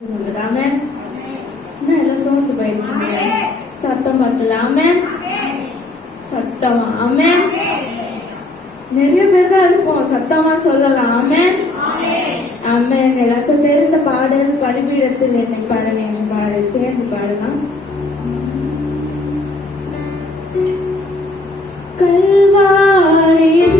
ஆமென். என்ன எல்லாம் சோர்ந்து போயிருக்கீங்க? சத்தம் பத்தல. ஆமென். சத்தமா ஆமென். நிறைய பேர் தான் இருக்கும், சத்தமா சொல்லலாம். ஆமென். ஆமென். எல்லாருக்கும் தெரிந்த பாடல் பலிபீடத்தில் என்னை பாடல் என்று பாடல் சேர்ந்து பாடலாம். கல்வாரியின்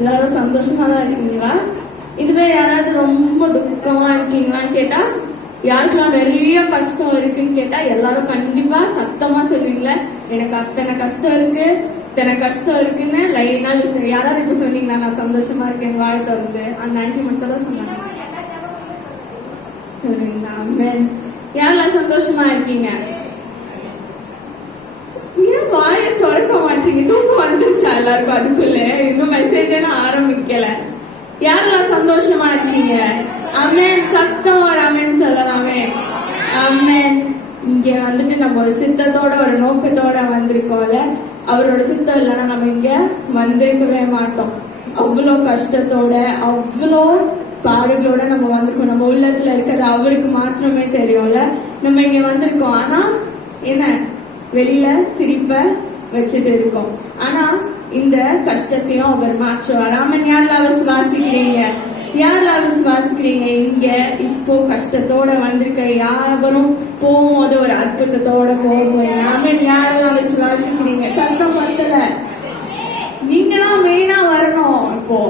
எல்லாரும் சந்தோஷமா தான் இருக்கீங்களா? இதுவே யாராவது ரொம்ப துக்கமா இருக்கீங்களான்னு கேட்டா, யாருக்கெல்லாம் நிறைய கஷ்டம் இருக்குன்னு கேட்டா எல்லாரும் கண்டிப்பா சத்தமா சொல்லுவீங்களா, எனக்கு அத்தனை கஷ்டம் இருக்கு இத்தனை கஷ்டம் இருக்குன்னு லைனா யாராவது இப்ப சொன்னீங்களா நான் சந்தோஷமா இருக்கேன் வாய் திறந்து? அந்த ஆண்டி மட்டும் தான் சொன்னாங்க. சரிங்களா? ஆமென். யாரெல்லாம் சந்தோஷமா இருக்கீங்க? ஏன் வாயை திறக்க மாட்டீங்க? தூக்கம் வந்துருச்சா எல்லாருக்கும்? அதுக்குள்ள இன்னும் மெசேஜ் ஆரம்பிக்கல. யாரெல்லாம் சந்தோஷமா இருக்கீங்க? ஆமென். சத்தம் ஆமென் சொல்லலாமே. ஆமென். இங்க வந்துட்டு நம்ம ஒரு சித்தத்தோட ஒரு நோக்கத்தோட வந்திருக்கோம்ல, அவரோட சித்தம் இல்லைன்னா நம்ம இங்க வந்திருக்கவே மாட்டோம். அவ்வளோ கஷ்டத்தோட அவ்வளோ பாடுகளோட நம்ம வந்திருக்கோம். நம்ம உள்ளத்துல இருக்கிறது அவருக்கு மாத்திரமே தெரியும்ல. நம்ம இங்க வந்திருக்கோம், ஆனா என்ன வெளியில சிரிப்ப வச்சுட்டு இருக்கோம். ஆனா இந்த கஷ்டத்தையும் அவர் மாற்றுவார். ஆமென். யாரெல்லாம் விசுவாசிக்கிறீங்க? யாரெல்லாம் விசுவாசிக்கிறீங்க? இங்க இப்போ கஷ்டத்தோட வந்திருக்க யாவரும் போகும்போது ஒரு அற்புதத்தோட போகும். ஆமென். யாரெல்லாம் விசுவாசிக்கிறீங்க? சத்தம் பத்தல. நீங்க தான் மெயினா வரணும். இப்போ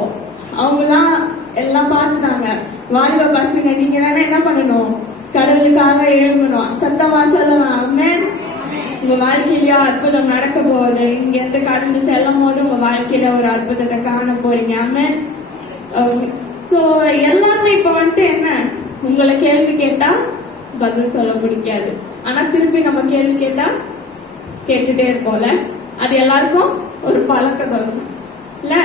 அவங்கலாம் எல்லாம் பார்த்துட்டாங்க, வாய்வ பசங்க. நீங்க தானே என்ன பண்ணணும்? கடவுளுக்காக எழும்பணும். சத்தமா சொல்லலாம். ஆமென். உங்க வாழ்க்கையிலயோ அற்புதம் நடக்க போகுது. இங்க இருந்து கடந்து செல்லும் போது உங்க வாழ்க்கையில ஒரு அற்புதத்தை காண போறீங்க. ஆமென். சோ எல்லாருமே இப்ப வந்துட்டு என்ன, உங்களை கேள்வி கேட்டா பதில் சொல்ல பிடிக்காது, ஆனா திருப்பி நம்ம கேள்வி கேட்டா கேட்டுட்டே இருப்போம்ல. அது எல்லாருக்கும் ஒரு பழக்க தோஷம் இல்ல.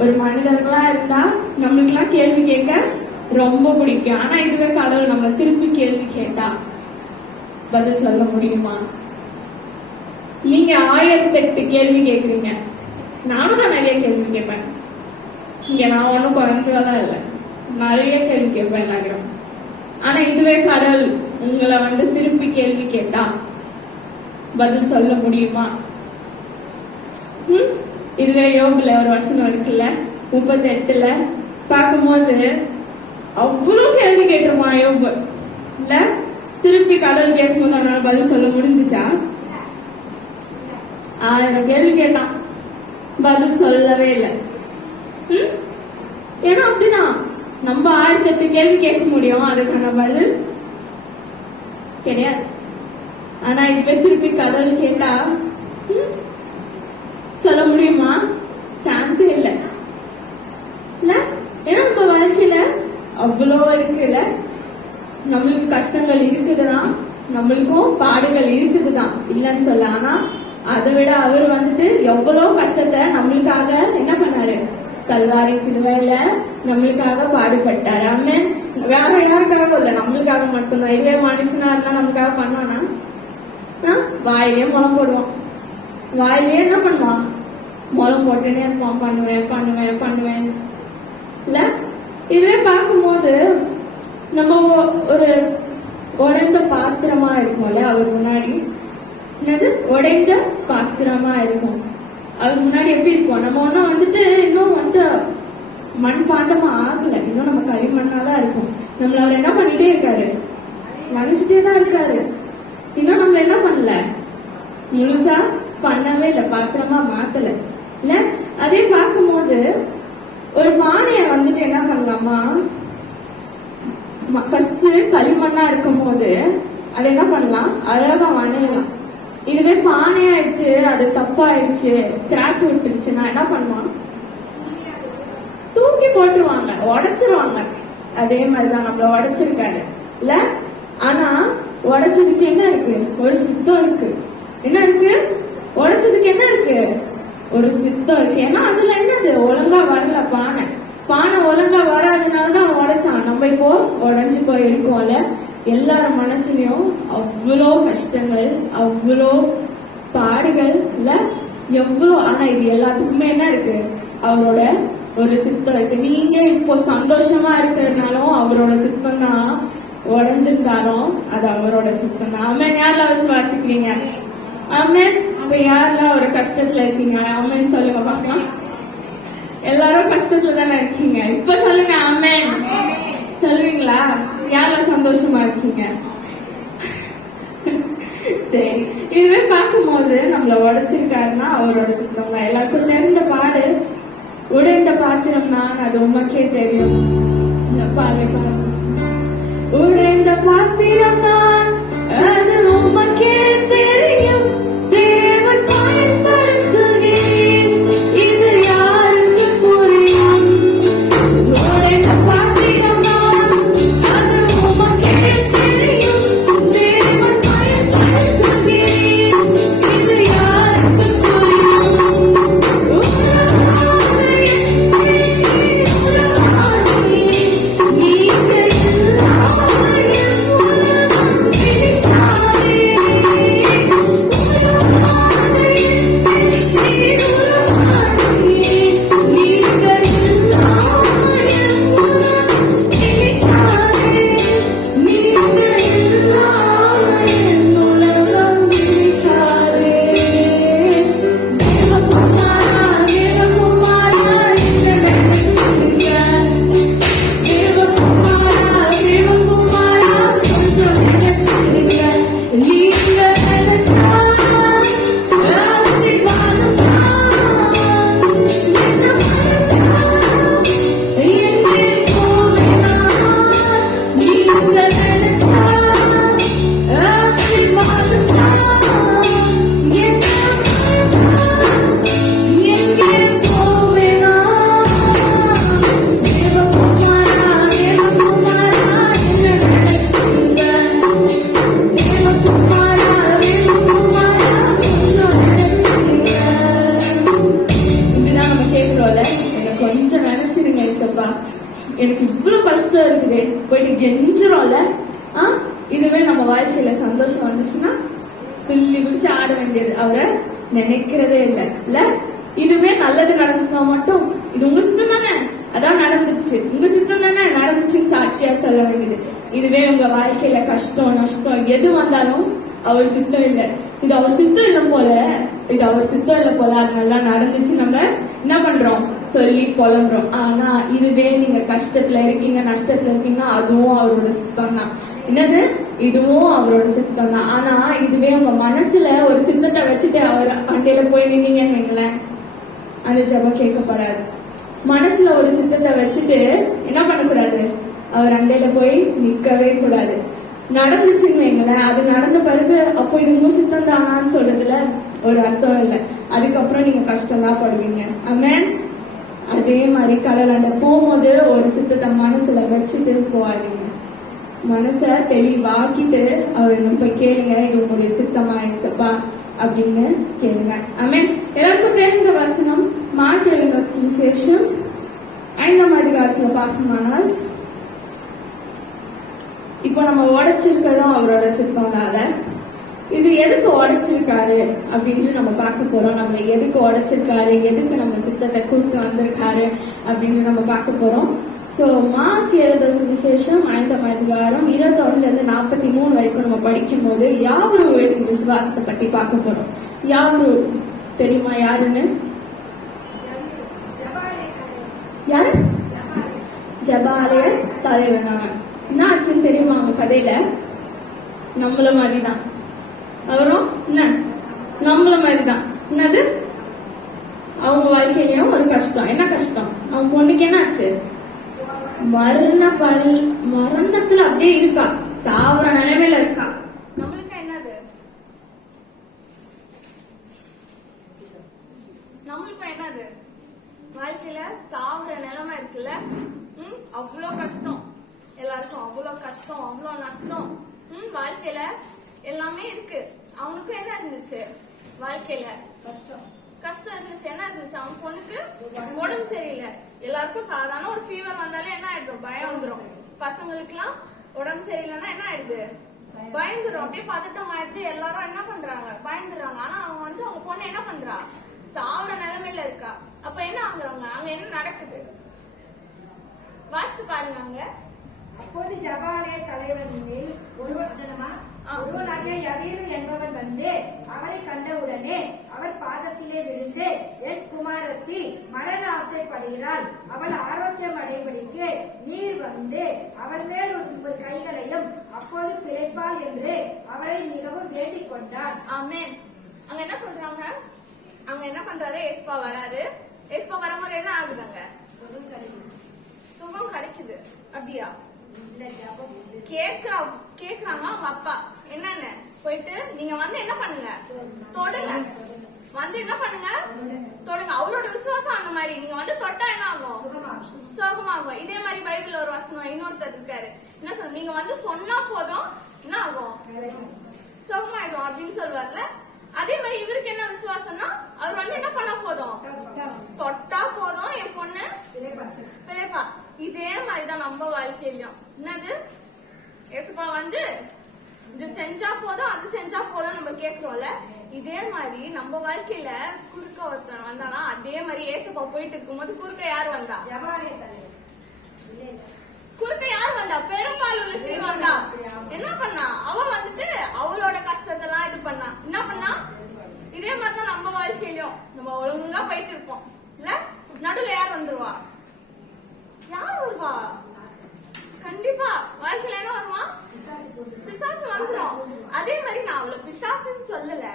ஒரு மனிதர்களா இருந்தா நம்மளுக்கு எல்லாம் கேள்வி கேட்க ரொம்ப பிடிக்கும். ஆனா இதுவே கடவுள் நம்ம திருப்பி கேள்வி கேட்டா பதில் சொல்ல முடியுமா? நீங்க 1008 கேள்வி கேக்குறீங்க, நானும் தான் நிறைய கேள்வி கேட்பேன். இங்க நான் ஒன்னும் குறைஞ்சதான் இல்லை, நிறைய கேள்வி கேட்பேன் எல்லாரும். ஆனா இதுவே கடவுள் உங்களை வந்து திருப்பி கேள்வி கேட்டா பதில் சொல்ல முடியுமா? இதுவே யோகுல ஒரு வசனம் இருக்குல்ல, 38ல பார்க்கும்போது அவ்வளவு கேள்வி கேட்டிருப்பான் யோகு இல்ல. திருப்பி கடவுள் கேட்கும்போது அவனால பதில் சொல்ல முடிஞ்சுச்சா? 1000 கேள்வி கேட்டான், பதில் சொல்லவே இல்லை. ஏன்னா அப்படிதான் நம்ம 1008 கேள்வி கேட்க முடியும், அதுக்கான பதில் கிடையாது. ஆனா இப்ப திருப்பி கடவுள் கேட்டா சொல்ல முடியுமா? சான்ஸே இல்லை. ஏன்னா நம்ம வாழ்க்கையில அவ்வளோ இருக்குல்ல, நம்மளுக்கு கஷ்டங்கள் இருக்குதுதான், நம்மளுக்கும் பாடுகள் இருக்குதுதான், இல்லைன்னு சொல்ல. ஆனா அதை விட அவர் வந்துட்டு எவ்வளவு கஷ்டத்தை நம்மளுக்காக என்ன பண்ணாரு? கல்வாரி சிலுவையில நம்மளுக்காக பாடுபட்டார். ஆமென். வேற யாருக்காக இல்ல, நம்மளுக்காக மட்டும்தான். இதே மனுஷனா இருந்தா நமக்காக பண்ணுவானா? வாயிலே முளம் போடுவான், வாயிலே என்ன பண்ணுவான், முளம் போட்டுனே இருப்பான், பண்ணுவேன் பண்ணுவேன் பண்ணுவேன் இல்ல. இதுவே பார்க்கும்போது நம்ம ஒரு உடைந்த பாத்திரமா இருக்கும்ல அவர் முன்னாடி. என்னது உடைந்த பாத்திரமா இருக்கும் அவர் முன்னாடி. எப்படி இருக்கும்? நம்ம ஒன்னும் வந்துட்டு இன்னும் வந்து மண் பாண்டமா ஆகல, இன்னும் நம்ம களிமண்ணாதான் இருக்கும். நம்மள அவர் என்ன பண்ணிட்டே இருக்காரு, நினைச்சிட்டே தான் இருக்காரு. இன்னும் நம்ம என்ன பண்ணல, முழுசா பண்ணவே இல்லை, பாத்திரமா மாத்தல இல்ல. அதே பார்க்கும்போது ஒரு பானைய வந்துட்டு என்ன பண்ணலாமா, ஃபர்ஸ்ட் களிமண்ணா இருக்கும் போது அதை என்ன பண்ணலாம், அழகா வணையலாம். இதுவே பானையாயிடுச்சு, அது தப்பாயிடுச்சு, கிராக் விட்டுருச்சுன்னா என்ன பண்ணுவான், தூக்கி போட்டுருவாங்க, உடைச்சிருவாங்க. அதே மாதிரிதான் நம்மள உடைச்சிருக்காரு இல்ல. ஆனா உடைச்சதுக்கு என்ன இருக்கு, ஒரு சித்தம் இருக்கு. என்ன இருக்கு, உடைச்சதுக்கு என்ன இருக்கு, ஒரு சித்தம் இருக்கு. ஏன்னா அதுல என்னது, ஒழுங்கா வரல பானை. பானை ஒழுங்கா வராதனாலதான் உடைச்சான். நம்ம இப்போ உடைஞ்சு போயிருக்கோம்ல. எல்லார் மனசுலயும் அவ்வளோ கஷ்டங்கள், அவ்வளோ பாடுகள் இல்ல, எவ்வளோ. ஆனா இது எல்லாத்துக்குமே என்ன இருக்கு, அவரோட ஒரு சித்தம் இருக்கு. நீங்க இப்போ சந்தோஷமா இருக்கிறதுனாலும் அவரோட சித்தம் தான், உடஞ்சிருந்தாலும் அது அவரோட சித்தம் தான். ஆமென். யாரெல்லாம் விசுவாசிக்கிறீங்க? ஆமென். அப்ப யாரெல்லாம் ஒரு கஷ்டத்துல இருக்கீங்க ஆமென் சொல்லுங்க பார்க்கலாம். எல்லாரும் கஷ்டத்துல தானே இருக்கீங்க, இப்ப சொல்லுங்க ஆமென். சொல்லுவீங்களா? யாரெல்லாம் சந்தோஷமா இருக்கீங்க? சரி. இதுவே பார்க்கும்போது நம்மள உடைச்சிருக்காருன்னா அவரோட சித்தம் தான். எல்லாருக்கும் தெரிந்த பாடு, உடைந்த பாத்திரம் நான், அது உமக்கே தெரியும். உடைந்த பாத்திரம் நான், அது உமக்கே தெரியும். தேவன் பயன்படுத்துகிறேன், இது யாருக்கு புரியும்? உடைந்த பாத்திரம் நான், அது உமக்கே தெரியும். தேவன் பயன்படுத்துகிறேன், இது யாருக்கு புரியும்? எனக்கு இவ்வளவு கஷ்டம் இருக்குது போயிட்டு கெஞ்சிரோம்ல. இதுவே நம்ம வாழ்க்கையில சந்தோஷம் வந்துச்சுன்னா துள்ளி குடிச்சு ஆட வேண்டியது, அவரை நினைக்கிறதே இல்ல. இதுவே நல்லது நடந்துச்சுன்னா மட்டும் இது உங்க சித்தம் தானே, அதான் நடந்துச்சு, உங்க சித்தம் தானே நடந்துச்சுன்னு சாட்சியா சொல்ல வேண்டியது. இதுவே உங்க வாழ்க்கையில கஷ்டம் நஷ்டம் எது வந்தாலும் அவர் சித்தம் இல்லை, இது அவர் சித்தம் இல்லை போல, இது அவர் சித்தம் இல்லை போல, அது நல்லா நடந்துச்சு நம்ம என்ன பண்றோம் சொல்லி புலம்புறோம். ஆனா இதுவே நீங்க கஷ்டத்துல இருக்கீங்க நஷ்டத்துல இருக்கீங்கன்னா அதுவும் அவரோட சித்தம் தான். என்னது, இதுவும் அவரோட சித்தம் தான். ஆனா இதுவே உங்க மனசுல ஒரு சித்தத்தை வச்சுட்டு அவர் அண்டையில போய் நின்னீங்கன்னு வைங்களேன், அந்த ஜெபம் கேட்கப்படாது. மனசுல ஒரு சித்தத்தை வச்சுட்டு என்ன பண்ணக்கூடாது, அவர் அண்டையில போய் நிக்கவே கூடாது. நடந்துச்சுன்னு வைங்களேன், அது நடந்த பிறகு அப்போ இது உங்க சித்தம் தானான்னு சொல்றதுல ஒரு அர்த்தம் இல்லை. அதுக்கப்புறம் நீங்க கஷ்டம் தான் படுவீங்க. ஆமென். அதே மாதிரி கடல் அண்டை போகும்போது ஒரு சித்தத்தை மனசுல வச்சுட்டு போவாதீங்க. மனச தெளிவாக்கிட்டு அவர் போய் கேளுங்க, இது உங்களுடைய சித்தமா இசப்பா அப்படின்னு கேளுங்க. ஆமென். எல்லாருக்கும் தெரிந்த வசனம் மார்க் எழுதின சுவிசேஷம் 5ஆம் அதிகாரத்துல பார்க்கணுமானால் இப்போ நம்ம உடைச்சிருக்கதும் அவரோட சித்தம்னால இது எதுக்கு உடைச்சிருக்காரு அப்படின்ட்டு நம்ம பார்க்க போறோம். நம்ம எதுக்கு உடைச்சிருக்காரு, எதுக்கு நம்ம சித்தத்தை கூப்பிட்டு வந்திருக்காரு அப்படின்னு நம்ம பார்க்க போறோம். ஸோ மார்க் எழுத சுவிசேஷம் 5ஆம் அதிகாரம் 21 43 வரைக்கும் நம்ம படிக்கும் போது யாவரு விசுவாசத்தை பத்தி பார்க்க போறோம். யாவரு தெரியுமா யாருன்னு? யாரு? ஜபாலய தலைவனாங்க. என்ன ஆச்சுன்னு தெரியுமா அவங்க கதையில? நம்மள மாதிரிதான் அவரும் என்ன நம்மள மாதிரிதான். என்னது? அவங்க வாழ்க்கையிலயும் ஒரு கஷ்டம். என்ன கஷ்டம்? அவங்க பொண்ணுக்கு என்ன ஆச்சு? மரணத்துல அப்படியே இருக்கா, சாவர நிலைமையில இருக்கா. நம்மளுக்கு என்னது? நம்மளுக்கும் என்னது? வாழ்க்கையில சாவர நிலைமை இருக்குல்ல. அவ்வளோ கஷ்டம், எல்லாருக்கும் அவ்வளோ கஷ்டம், அவ்வளோ நஷ்டம். வாழ்க்கையில எல்லாமே இருக்கு. அவனுக்கும் என்ன இருந்துச்சு? வாழ்க்கையில கஷ்டம் இருந்துச்சு. என்ன இருந்துச்சு? அவன் பொண்ணுக்கு உடம்பு சரியில்லை. எல்லாருக்கும் சாதாரண ஒரு ஃபீவர் வந்தாலே என்ன ஆயிடும்? பயம் வந்துடும். பசங்களுக்கு எல்லாம் உடம்பு சரியில்லைன்னா என்ன ஆயிடுது? பயந்துரும். அப்படியே பதட்டம் ஆயிடுது. எல்லாரும் என்ன பண்றாங்க? பயந்துடுறாங்க. ஆனா அவன் வந்து அவங்க பொண்ணு என்ன பண்றா? சாவர நிலைமையில இருக்கா. அப்ப என்ன ஆகுறாங்க? அங்க என்ன நடக்குது? வாசித்து பாருங்க. அங்க அப்போது ஜபாலய தலைவன் மேல் ஒருவனாகிய யவீரு என்பவன் வந்து அவரை கண்டவுடனே அவர் பாதத்திலே விழுந்து, என் குமாரத்தி மரண ஆசைப்படுகிறாள், அவள் ஆரோக்கியம் அடைபடிக்கு நீர் வந்து அவள் மேல் ஒரு கைகளையும் அப்போது பிழைப்பாள் என்று அவரை மிகவும் வேண்டிக் கொண்டார். ஆமென். அங்க என்ன சொல்றாங்க? அங்க என்ன பண்றாரு? ஏஸ்பா வராரு. ஏஸ்பா வரும்போது என்ன ஆகுதுங்க? சுகம் கிடைக்குது. அப்படியா? கேக்குறாங்க அவங்க அப்பா. என்னன்னு போயிட்டு நீங்க வந்து என்ன பண்ணுங்க? தொடுங்க. வந்து என்ன பண்ணுங்க? தொடுங்க. அவரோட விசுவாசம் அந்த மாதிரி. நீங்க வந்து தொட்டா என்ன ஆகும்? சோகமாகும். இதே மாதிரி பைபிள் ஒரு வசனம் இன்னொருத்தர் இருக்காரு. என்ன சொல்ற? நீங்க வந்து சொன்னா போதும் என்ன ஆகும்? சோகமாயிடும் அப்படின்னு சொல்லுவார்ல. அதே மாதிரி இவருக்கு என்ன விசுவாசம்னா, அவர் வந்து என்ன பண்ணா போதும்? தொட்டா போதும் என் பொண்ணு பிழைப்பா. இதே மாதிரிதான் நம்ம வாழ்க்கையிலும். என்னது? ஏசப்பா வந்து இது செஞ்சா போதும், அது செஞ்சா போதும் நம்ம கேக்குறோம்ல. இதே மாதிரி நம்ம வாழ்க்கையில குறுக்க ஒருத்தன் வந்தானா, அதே மாதிரி ஏசப்பா போயிட்டு இருக்கும்போது குறுக்க யாரு வந்தா? குறுக்க யாரு வந்தா? பெரும்பால் உள்ள ஸ்ரீ வந்தா. என்ன பண்ணா? அவன் வந்துட்டு அவளோட கஷ்டத்தெல்லாம் இது பண்ணா. என்ன பண்ணா? இதே மாதிரிதான் நம்ம வாழ்க்கையிலும். நம்ம ஒழுங்கா போயிட்டு இருப்போம் இல்ல, நடுவுல யார் வந்துருவா? யார் வருவா? கண்டிப்பா வாழ்க்கையில என்ன வருவா? பிசாசு வந்துரும். அதே மாதிரி நான் அவளை பிசாசுன்னு சொல்லல.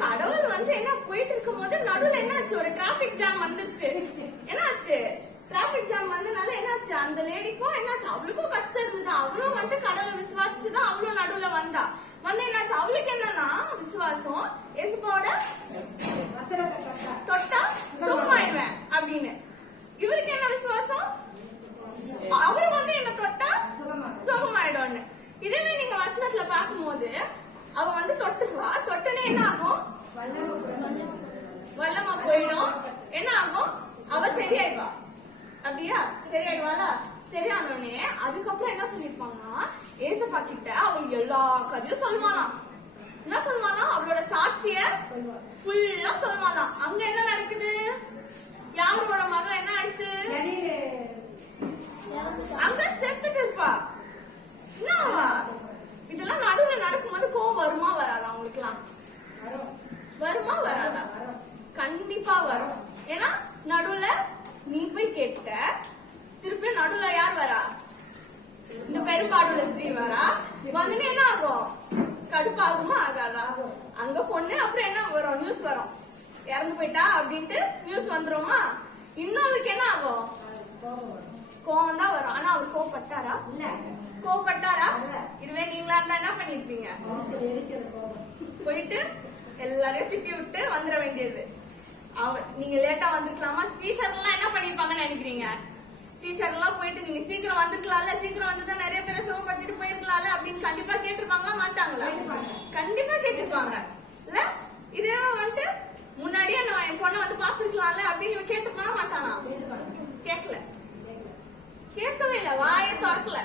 கடவுள் வந்து என்ன போயிட்டு இருக்கும் போது நடுவுல என்ன ஆச்சு? ஒரு டிராபிக் ஜாம் வந்துருச்சு. என்ன ஆச்சு? டிராபிக் ஜாம் வந்தனால என்னாச்சு? அந்த லேடிக்கும் என்னாச்சு? அவளுக்கும் கஷ்டம் இருந்தது. அவளும் வந்து கடவுளை விசுவாசிச்சுதான் அவளும் நடுவுல வந்தா. வந்து என்னாச்சு? அவளுக்கு என்னன்னா விசுவாசம், ஏசப்பாவோட தொட்டா சுகமாயிடுவேன் அப்படின்னு. இவருக்கு என்ன விசுவாசம்? அவரு வந்து என்ன தொட்டா சுகமாயிடும்னு. இதே நீங்க வசனத்துல பாக்கும்போது அவ வந்து தொட்டுருவா. தொட்டனே என்ன ஆகும்? வல்லமா போயிடும். என்ன ஆகும்? அவ சரியாயிடுவா. அப்படியா? சரியாயிடுவாளா? சரியானோடனே அதுக்கப்புறம் என்ன சொல்லிருப்பாங்கன்னா, ஏசப்பா கிட்ட அவள் எல்லா கதையும் சொல்லுவாளாம். என்ன சொல்லுவாளாம்? அவளோட சாட்சிய ஃபுல்லா சொல்லுவாளாம். அங்க என்ன நடக்குது? யாரோட மகள் என்ன ஆயிடுச்சு? அங்க செத்துட்டு இருப்பா. இதெல்லாம் நடுவுல நடக்கும்போது கோவம் வருமா வராதா? அவங்களுக்கு எல்லாம் வருமா வராதா? கண்டிப்பா வரும். ஏன்னா நடுவுல நீ போய் கேட்ட, திருப்பி நடுவுல யார் வரா? இந்த பெரும்பாடுள்ள ஸ்திரீ வரா. வந்து என்ன ஆகும்? கடுப்பாகுமா ஆகாதா? அங்க பொண்ணு அப்புறம் என்ன வரும்? நியூஸ் வரும். இறந்து போயிட்டா அப்படின்ட்டு நியூஸ் வந்துருமா? இன்னொருக்கு என்ன ஆகும்? கோவம் தான் வரும். ஆனா அவர் கோவப்பட்டாரா? இல்ல. கோவப்பட்டாரா? இதுவே நீங்களா இருந்தா என்ன பண்ணிருப்பீங்க? போயிட்டு எல்லாரையும் திட்டி விட்டு வந்துட வேண்டியது. நீங்க லேட்டா வந்துக்கலாமா? டீச்சர் எல்லாம் என்ன பண்ணிருப்பாங்கன்னு நினைக்கிறீங்க? டீச்சர் எல்லாம் போயிட்டு நீங்க சீக்கிரம் வந்துக்கலாம்ல, சீக்கிரம் வந்துதான் நிறைய பேரை சுகப்படுத்திட்டு போயிருக்கலாம்ல அப்படின்னு கண்டிப்பா கேட்டிருப்பாங்களா மாட்டாங்களா? கண்டிப்பா கேட்டிருப்பாங்க இல்ல. இதே வந்துட்டு முன்னாடியே நான் என் பொண்ணை வந்து பாத்துருக்கலாம்ல அப்படின்னு கேட்டுப்பானா மாட்டானா? கேட்கல, கேட்கவே இல்ல, வாயை திறக்கல.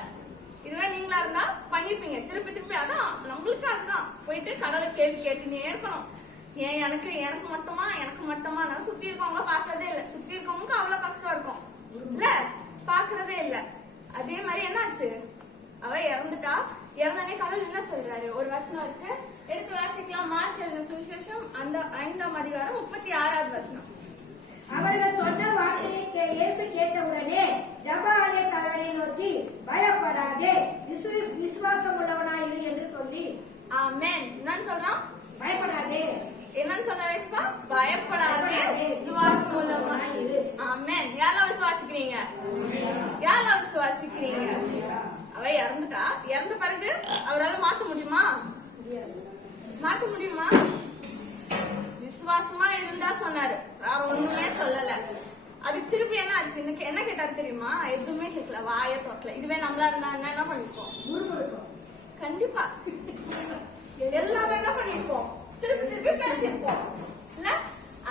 இதுவே நீங்களா இருந்தா கேள்வி கேட்டுனே இருக்கணும். ஏன் எனக்கு மட்டுமா நான் சுத்தி இருக்கவங்க பாக்குறதே இல்ல. சுத்தி இருக்கவங்களுக்கு அவ்வளவு கஷ்டம் இருக்கும் இல்ல, பாக்குறதே இல்ல. அதே மாதிரி என்னாச்சு, அவ இறந்துட்டா. இறந்தானே கடவுள் என்ன சொல்றாரு, ஒரு வசனம் இருக்கு, எடுத்து வாசிக்கலாம். மார்க் எழுதின சுவிசேஷம் 5ஆம் அதிகாரம் 36வது வசனம். அவர்கள் சொன்ன வார்த்தையை இயேசு கேட்டவுடனே ஜெப ஆலய தலைவனை நோக்கி, பயப்படாதே, விசுவாசம் உள்ளவனாயிரு என்று சொல்லி. ஆமென். என்னன்னு சொல்றான்? பயப்படாதே. என்னன்னு சொல்றாரு? பயப்படாதே, விசுவாசம் உள்ளவனாயிரு. ஆமென். யாரெல்லாம் விசுவாசிக்கிறீங்க? யாரெல்லாம் விசுவாசிக்கிறீங்க? அவ இறந்துட்டா. இறந்த பிறகு அவரால் மாத்த முடியுமா? மாத்த முடியுமா? விசுவாசமா இருந்தா சொன்னாரு, வேற ஒண்ணுமே சொல்லல. அதுக்கு திருப்பி என்ன ஆச்சு, என்ன கேட்டாரு தெரியுமா? எதுவுமே கேட்கல, வாய தொட்டல. இதுவே நம்மளா இருந்தா என்ன பண்ணிருப்போம்? கண்டிப்பா எல்லாமே என்ன பண்ணிருப்போம், திருப்பி பேசிருப்போம் இல்ல.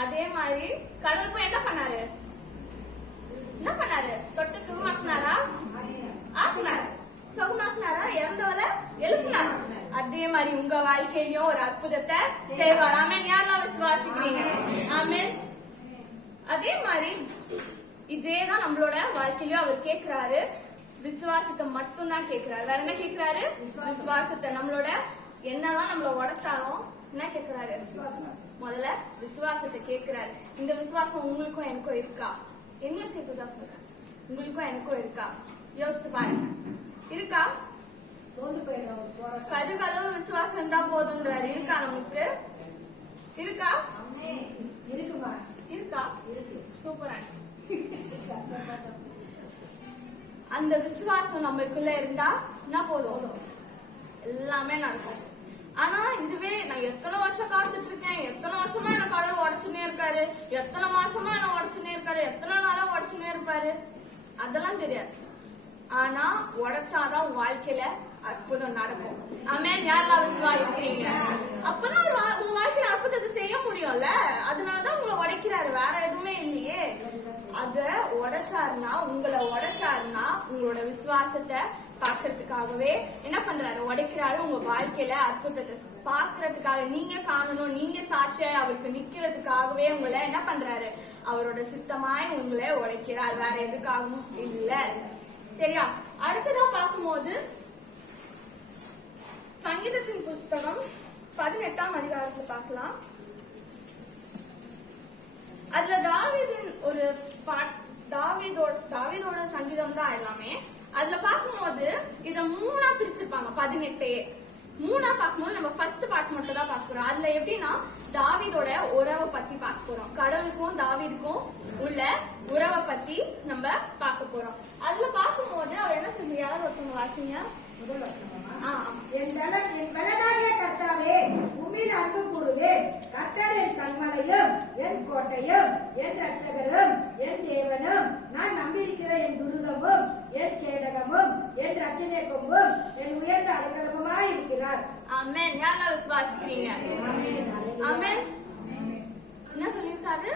அதே மாதிரி கடவுள் போய் என்ன பண்ணாரு? தொட்டு சுகமாக்குனாரா? ஆக்குனாரு. சுகமாக்குனாரா? இறந்தவள எழுப்புனாரு. அதே மாதிரி உங்க வாழ்க்கையிலயும் ஒரு அற்புதத்தை செய்வார். ஆமென். யாரெல்லாம் விசுவாசிக்கிறீங்க? ஆமென். அதே மாதிரி இதேதான் நம்மளோட வாழ்க்கையிலயும் அவர் கேட்கிறாரு. விசுவாசத்தை மட்டும் தான் கேட்கிறாரு. வேற என்ன கேட்கிறாரு? விசுவாசத்தை. நம்மளோட என்னதான் நம்மள உடைச்சாலும் என்ன கேட்கிறாரு? முதல்ல விசுவாசத்தை கேட்கிறாரு. இந்த விசுவாசம் உங்களுக்கும் எனக்கும் இருக்கா? என்ன சேர்த்துதான் சொல்றேன், உங்களுக்கும் எனக்கும் இருக்கா? யோசித்து பாருங்க. இருக்கா? கடுகளவு விசுவாசம் இருந்தா போதுன்றாரு. இருக்கா நமக்கு? இருக்கா? இருக்கா? சூப்பரா. அந்த விசுவாசம் நம்மளுக்குள்ள இருந்தா என்ன போதும், எல்லாமே நடக்கும். ஆனா இதுவே நான் எத்தனை வருஷம் காத்துட்டு இருக்கேன், எத்தனை வருஷமா என்ன கடவுள் உடச்சுனே இருக்காரு, எத்தனை மாசமா என்ன உடச்சுனே இருக்காரு, எத்தனை நாளா உடச்சுனே இருப்பாரு, அதெல்லாம் தெரியாது. ஆனா உடைச்சாதான் உன் வாழ்க்கையில அற்புதம் நடக்கும். ஆமென். யாரெல்லாம் விசுவாசிக்கிறீங்க? அப்பதான் உங்க வாழ்க்கையில அற்புதத்தை செய்ய முடியும்ல. அதனாலதான் உங்களை உடைக்கிறாரு, வேற எதுவுமே இல்லையே. அத உடைச்சாருன்னா, உங்களை உடைச்சாருன்னா உங்களோட விசுவாசத்தை பாக்குறதுக்காகவே என்ன பண்றாரு, உடைக்கிறாரு. உங்க வாழ்க்கையில அற்புதத்தை பாக்குறதுக்காக, நீங்க காணணும், நீங்க சாட்சியா அவருக்கு நிக்கிறதுக்காகவே உங்களை என்ன பண்றாரு, அவரோட சித்தமாய் உங்களை உடைக்கிறார். வேற எதுக்காகவும் இல்ல. சரியா? அடுத்ததான் பார்க்கும்போது சங்கீதத்தின் புஸ்தகம் 18ஆம் அதிகாரத்துல பார்க்கலாம். அதுல தாவீதின் ஒரு தாவீதோட சங்கீதம் தான் எல்லாமே. அதுல பார்க்கும்போது இத 3ஆ பிரிச்சிருப்பாங்க. 18 3ஆ பார்க்கும்போது நம்ம ஃபர்ஸ்ட் பார்ட் மட்டும் தான் பார்க்க போறோம். அதுல எப்படின்னா தாவீதோட உறவை பத்தி பார்க்க போறோம். கடவுளுக்கும் தாவீதுக்கும் உள்ள உறவை பத்தி நம்ம பார்க்க போறோம். அதுல பார்க்கும்போது அவர் என்ன சொல்றாரு, யாராவது ஒருத்தவங்க வாசிங்க. என் பலனாகிய கர்த்தாவே, உம்மில் அன்பு கூறுவேன். கர்த்தர் என் கண்மலையும் என் கோட்டையும் என் ரட்சகரும் என் தேவனும், நான் நம்பியிருக்கிற என் துருகமும் என் கேடகமும் என் ரட்சணை கொம்பும் என் உயர்ந்த அடைக்கலமுமாய் இருக்கிறார். ஆமென். யாரெல்லாம் விசுவாசிக்கிறீங்க? ஆமென். என்ன சொல்லியிருக்காரு?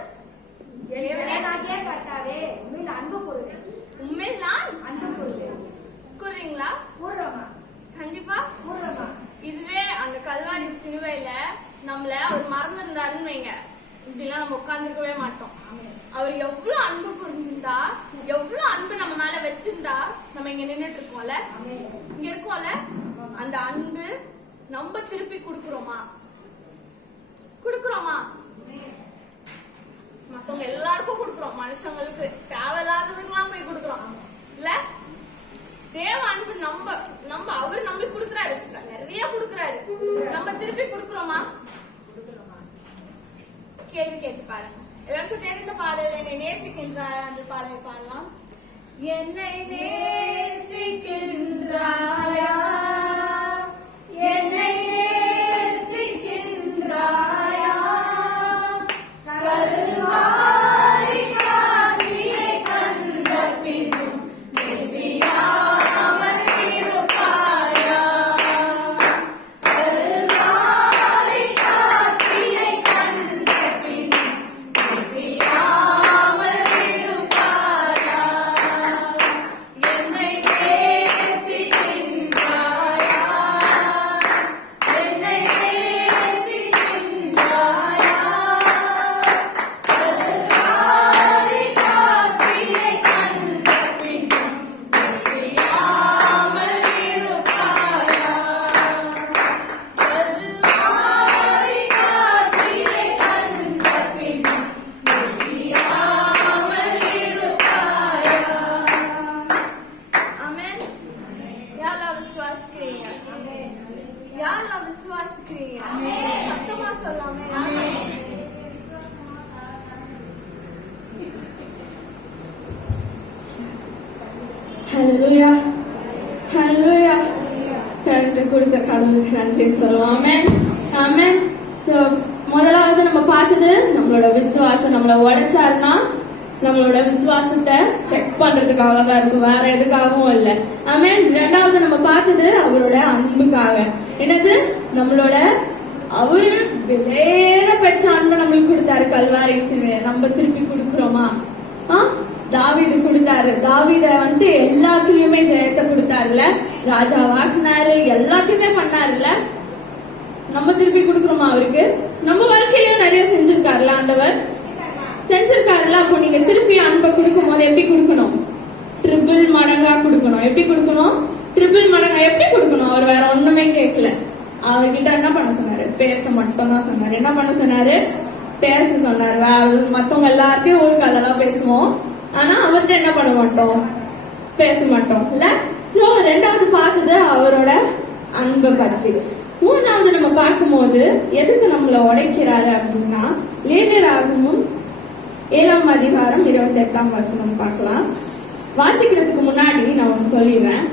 என் பலனாகிய கர்த்தாவே, உம்மில் அன்பு கூறுவேன். உண்மையில் நான் அன்பு கூறுவேன். கூறுறீங்களா? கூறுறோமா? கண்டிப்பா கூறுறோமா? இதுவே அந்த கல்வாரி சிலுவையில நம்மள அவர் மறந்துருந்தாருன்னு வைங்க, இப்படிலாம் நம்ம உட்கார்ந்துருக்கவே மாட்டோம். அவர் எவ்வளவு அன்பு புரிஞ்சிருந்தா, எவ்வளவு அன்பு நம்ம மேல வச்சிருந்தா நம்ம இங்க நின்னுட்டு இருக்கோம்ல, இங்க இருக்கோம்ல. அந்த அன்பு நம்ம திருப்பி குடுக்குறோமா? மத்தவங்க எல்லாருக்கும் குடுக்குறோம். மனுஷங்களுக்கு தேவையில்லாததுக்கெல்லாம் போய் குடுக்குறோம் இல்ல. தேவ அன்பு நம்ம அவர் நம்மளுக்கு கொடுக்குறாரு, நிறைய கொடுக்குறாரு. நம்ம திருப்பி கொடுக்குறோமா? கேள்வி கேட்டு பாருங்க. எல்லாருக்கும் தெரிந்த பாடல் என்னை நேசிக்கின்றார் அந்த பாடலை பாடலாம். என்னை நேசிக்கின்றாயா, என்னை நேசிக்கின்றாயா, கல்வாரி காட்சியை கண்ட பின்னும் மெசியாமல் இருப்பாயா, கல்வாரி காட்சியை கண்ட பின்னும் மெசியாமல் இருப்பாயா, என்னை நேசிக்கின்றாயா. ஹல்லேலூயா ஹல்லேலூயா. கர்த்தர் கொடுத்த கடவுளுக்கு நன்றி சொல்லுவோம். ஆமென் ஆமென். So, முதலாவது நம்ம பார்த்தது நம்மளோட விசுவாசம். நம்மள உடைச்சாருன்னா நம்மளோட விசுவாசத்தை செக் பண்றதுக்காக தான் இருக்கும், வேற எதுக்காகவும் இல்லை. ஆமென். ரெண்டாவது நம்ம பார்த்தது அவரோட அன்புக்காக. என்னது? நம்மளோட அவரு விலையேற பெற்ற அன்பை நம்மளுக்கு கொடுத்தாரு கல்வாரி சிலுவை. நம்ம திருப்பி கொடுக்கிறோமா? தாவீது கொடுத்தாரு. தாவீத வந்துட்டு எல்லாத்துலயுமே ஜெயத்தை கொடுத்தாருல, ராஜாவாக்குனாரு, எல்லாத்தையுமே பண்ணாருல. நம்ம திருப்பி கொடுக்கிறோமா அவருக்கு? நம்ம வாழ்க்கையிலயும் நிறைய செஞ்சிருக்காருல ஆண்டவர், செஞ்சிருக்காருல. அப்போ நீங்க திருப்பி அன்பை கொடுக்கும் போது எப்படி கொடுக்கணும்? ட்ரிபிள் மடங்கா கொடுக்கணும். எப்படி கொடுக்கணும்? ட்ரிபிள் மடங்கா. எப்படி கொடுக்கணும்? அவர் வேற ஒண்ணுமே கேட்கல. அவர்கிட்ட என்ன பண்ண சொன்னாரு? பேச மட்டும் தான் சொன்னாரு. என்ன பண்ண சொன்னாரு? பேச சொன்னாரு. மத்தவங்க எல்லாத்தையும் ஒரு கதெல்லாம் பேசுவோம், ஆனா அவர்கிட்ட என்ன பண்ண மாட்டோம்? பேச மாட்டோம் இல்ல. சோ ரெண்டாவது பார்த்தது அவரோட அன்பை பற்றி. மூணாவது நம்ம பார்க்கும்போது எதுக்கு நம்மள உடைக்கிறாரு அப்படின்னா, லேவியராகமம் 7ஆம் அதிகாரம் 28ஆம் வசனம் பார்க்கலாம். வாசிக்கிறதுக்கு முன்னாடி நான் ஒண்ணு சொல்லிடுறேன்.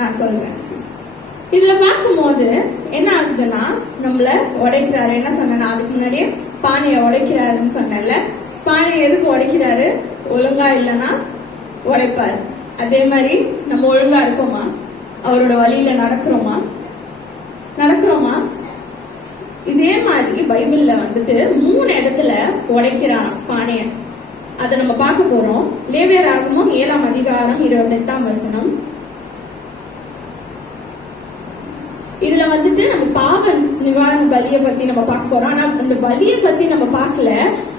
நான் சொல்றேன். இதுல பார்க்கும்போது என்ன ஆகுதுன்னா, நம்மள உடைக்கிறாரு. என்ன சொன்ன? அதுக்கு முன்னாடியே பானையை உடைக்கிறாருன்னு சொன்னேன்ல. பானையை எதுக்கு உடைக்கிறாரு? ஒழுங்கா இல்லைன்னா உடைப்பாரு. அதே மாதிரி நம்ம ஒழுங்கா இருக்கோமா? அவரோட வழியில நடக்கிறோமா? இதே மாதிரி பைபிள்ல வந்துட்டு 3 இடத்துல உடைக்கிறான் பானைய. அதை நம்ம பார்க்க போறோம். லேவியராகமம் 7ஆம் அதிகாரம் 28ஆம் வசனம். இதுல வந்துட்டு நம்ம பாவ நிவாரண பலியை பத்தி நம்ம பார்க்க போறோம். ஆனா அந்த பலியை பத்தி நம்ம பார்க்கல,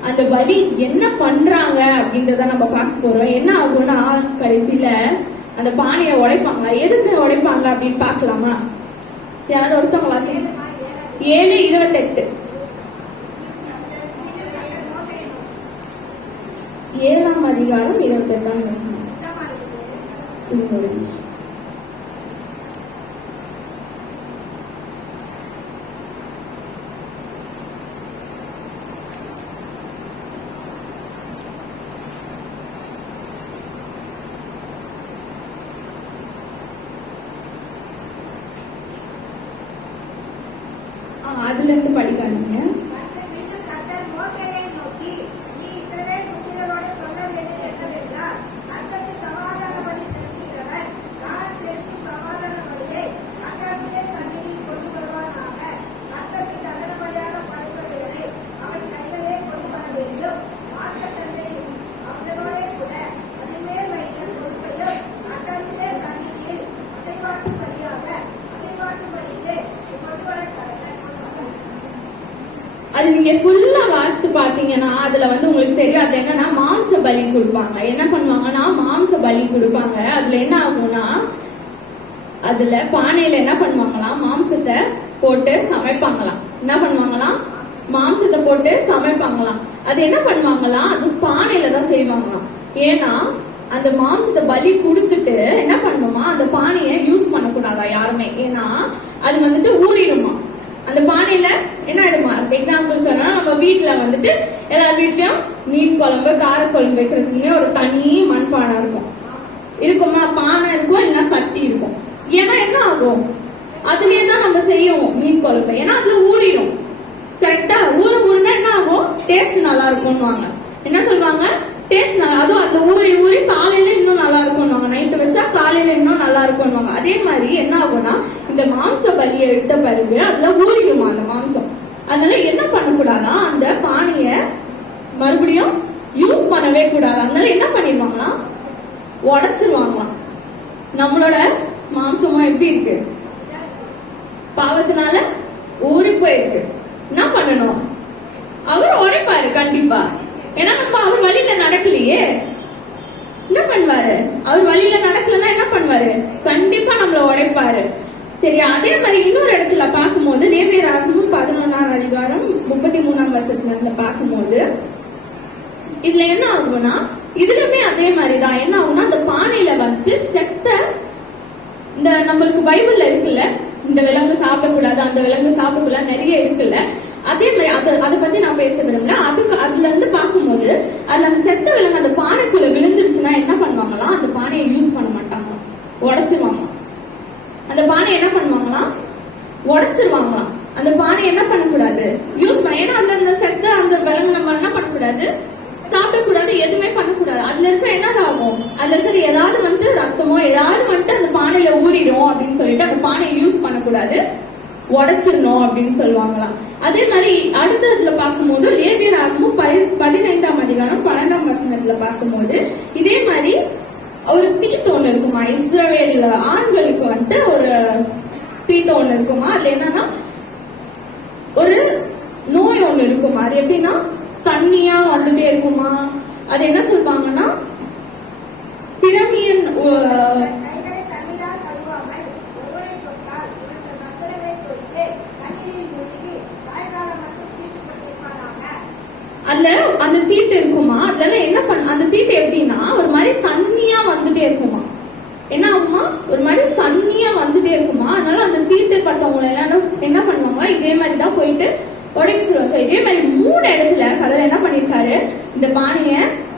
அந்த பலி என்ன பண்றாங்க அப்படின்றத நம்ம பார்க்க போறோம். என்ன ஆகும்னா, கடைசியில அந்த பானையை உடைப்பாங்க. எதுக்கு உடைப்பாங்க அப்படின்னு பார்க்கலாமா? யாராவது ஒருத்தவங்க வாசிங்க. 7:28. 7ஆம் அதிகாரம் 28ஆம் வசனம். அதுல இருந்து படிக்காதீங்க. அது நீங்க ஃபுல்லா வாசித்து பாத்தீங்கன்னா அதுல வந்து உங்களுக்கு தெரியும். அது என்னன்னா, மாம்ச பலி கொடுப்பாங்க. என்ன பண்ணுவாங்கன்னா, மாம்ச பலி கொடுப்பாங்க. அதுல என்ன ஆகும்னா, அதுல பானையில என்ன பண்ணுவாங்களாம்? மாம்சத்தை போட்டு சமைப்பாங்களாம். என்ன பண்ணுவாங்களாம்? மாம்சத்தை போட்டு சமைப்பாங்களாம். அது என்ன பண்ணுவாங்களாம்? அது பானையில தான் செய்வாங்களாம். ஏன்னா அந்த மாம்சத்தை பலி கொடுத்துட்டு என்ன பண்ணுமா, அந்த பானையை யூஸ் பண்ணக்கூடாதா யாருமே. ஏன்னா அது வந்துட்டு ஊறிடுமா அந்த பானையில. என்ன ஆயிடுமா? எக்ஸாம்பிள் சொன்னா, நம்ம வீட்டுல வந்துட்டு எல்லா வீட்லயும் மீன் குழம்பு, கார குழம்பு வைக்கிறதுக்குமே ஒரு தனி மண்பானை இருக்குமா? பானை இருக்கும், இல்லைன்னா சட்டி இருக்கும். ஏன்னா என்ன ஆகும்? அதுலயே தான் நம்ம செய்வோம் மீன் குழம்பு. ஏன்னா அதுல ஊறிடும். கரெக்டா? ஊறுனா என்ன ஆகும்? டேஸ்ட் நல்லா இருக்கும்னுவாங்க. என்ன சொல்லுவாங்க? டேஸ்ட் நல்லா. அதுவும் அந்த ஊறி காலையில இன்னும் நல்லா இருக்கும்னுவாங்க. நைட்டு வச்சா காலையில இன்னும் நல்லா இருக்கும்னுவாங்க. அதே மாதிரி என்ன ஆகும்னா, இந்த மாம்ச பலியை எடுத்த பிறகு அதுல ஊறிடுமா அந்த மாம்சம். அதனால என்ன பண்ணக்கூடாதா, அந்த பானைய மறுபடியும் யூஸ் பண்ணவே கூடாது. அதனால என்ன பண்ணிடுவாங்களா, உடைச்சிருவாங்களாம். நம்மளோட மாம்சமும் எப்படி இருக்கு? பாவத்தினால ஊறி போயிருக்கு. என்ன பண்ணணும்? அவர் உடைப்பாரு கண்டிப்பா. ஏன்னா நம்ம அவர் வழியில நடக்கலையே. என்ன பண்ணுவாரு? அவர் வழியில நடக்கலன்னா என்ன பண்ணுவாரு? கண்டிப்பா நம்மள உடைப்பாரு. சரி, அதே மாதிரி இன்னொரு இடத்துல பார்க்கும்போது, லேவியராகமம் 11ஆம் அதிகாரம் 33ஆம் வசனத்துல பார்க்கும்போது இதுல என்ன ஆகும்னா, இதுலயுமே அதே மாதிரிதான். என்ன ஆகும்னா, அந்த பானையில வந்து செத்த, இந்த நம்மளுக்கு பைபிள்ல இருக்குல்ல, இந்த விலங்கு சாப்பிடக்கூடாது, அந்த விலங்கு சாப்பிடக்கூடாது, நிறைய இருக்குல்ல. அதே மாதிரி அதை பத்தி நான் பேச விரும்பல. அதுல இருந்து பார்க்கும்போது அதுல அந்த செத்த விலங்கு அந்த பானைக்குள்ள விழுந்துருச்சுன்னா என்ன பண்ணுவாங்களாம், அந்த பானையை யூஸ் பண்ண மாட்டாங்க, உடைச்சிருவாங்க. அந்த பானை என்ன பண்ணுவாங்களாம், உடைச்சிருவாங்களாம். அந்த பானை என்ன பண்ணக்கூடாது, யூஸ் பண்ண. ஏன்னா அந்த செத்த அந்த விலங்கு நம்ம என்ன பண்ணக்கூடாது, சாப்பிடக்கூடாது, எதுவுமே பண்ணக்கூடாது. அதுல இருக்க என்ன ஆகும், அதுல இருக்கிறது ஏதாவது வந்து ரத்தமோ ஏதாவது வந்துட்டு அந்த பானையில ஊறிடும் அப்படின்னு சொல்லிட்டு அந்த பானையை யூஸ் பண்ணக்கூடாது, உடைச்சிடணும் அப்படின்னு சொல்லுவாங்களாம். அதே மாதிரி அடுத்ததுல பார்க்கும்போது லேவியராகமம் 15ஆம் அதிகாரம் 12ஆம் வசனத்துல பார்க்கும்போது இதே மாதிரி ஒரு தீட்டு ஒண்ணு இருக்குமா, இஸ்ரவேல் ஆண்களுக்கு வந்துட்டு ஒரு தீட்டு ஒண்ணு இருக்குமா. அதுல என்னன்னா ஒரு நோய் ஒண்ணு இருக்குமா. அது எப்படின்னா தண்ணியா வந்துட்டே இருக்குமா. அது என்ன சொல்லுவாங்கன்னா பிரமியன் கைகளை தண்ணீரால் கழுவாமல் ஒருவனை தொட்டால் உனக்கு மக்களை தொட்டு தண்ணீரில் மூழ்கி சாயங்காலம் மட்டும் தீட்டுப்பட்டிருப்பானாக. அதுல அந்த தீட்டு இருக்குமா. அதுல என்ன பண்ண, அந்த தீட்டு எப்படின்னா ஒரு மாதிரி தண்ணியா வந்துட்டே இருக்குமா. என்ன ஆகுமா, ஒரு மாதிரி தண்ணியா வந்துட்டே இருக்குமா. அதனால அந்த தீட்டு பட்டவங்களை எல்லாம் என்ன பண்ணுவாங்க, இதே மாதிரிதான் போயிட்டு உடைக்க சொல்லுவாங்க. இதே மாதிரி 3 இடத்துல கடவுள் என்ன பண்ணிருக்காரு, இந்த பானைய